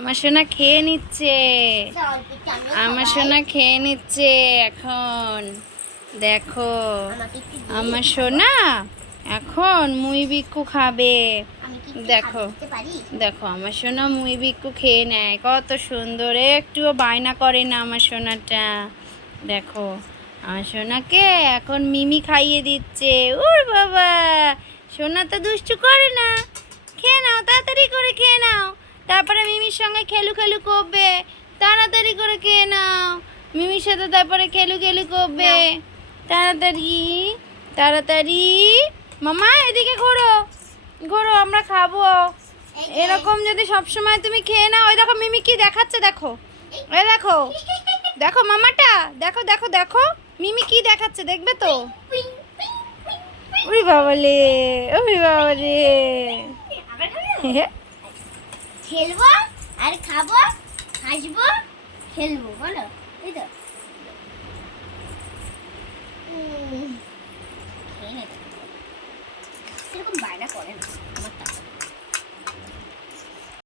আমার সোনা খেয়ে নিচ্ছে। আমার সোনা খেয়ে নিচ্ছে এখন। দেখো আমার সোনা এখন মুই বিক্কু খাবে। দেখো দেখো আমার সোনা মুই বিক্কু খেয়ে নেয়, কত সুন্দর, একটুও বায়না করে না আমার সোনাটা। দেখো আমার সোনাকে এখন মিমি খাইয়ে দিচ্ছে। ওর বাবা, সোনা তো দুষ্টু করে না। খেয়ে নাও, তাড়াতাড়ি করে খেয়ে নাও, তারপরে মিমির সঙ্গে খেলু খেলু করবে। তাড়াতাড়ি করে খেয়ে নাও, মিমির সাথে তারপরে খেলু খেলু করবে। তাড়াতাড়ি তাড়াতাড়ি। মামা এদিকে ঘোরো ঘোরো, আমরা খাবো। এরকম যদি সবসময় তুমি খেয়ে নাও। ওই দেখো মিমি কি দেখাচ্ছে, দেখো ওই দেখো দেখো মামাটা, দেখো দেখো দেখো মিমি কি দেখাচ্ছে, দেখবে তো। ওরে বাবালে, ওরে বাবালে। খেলবো আর খাবো, হাসবো, খেলবো, বলো এই তো। খেয়ে নে, সেরকম বায়না করে না আমার।